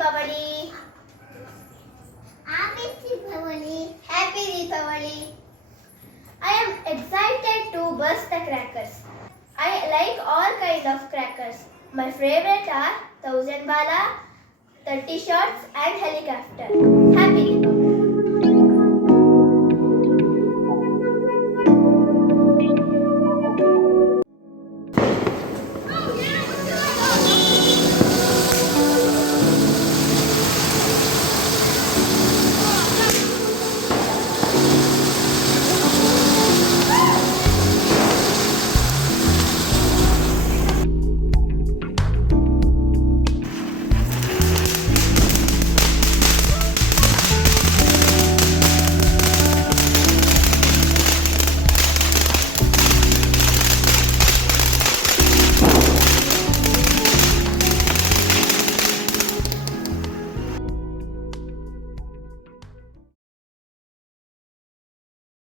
Deepavali! Happy Diwali. Happy Deepavali! I am excited to burst the crackers. I like all kinds of crackers. My favorite are 1000 Bala, 30 Shots and Helicopter. Happy Deepavali!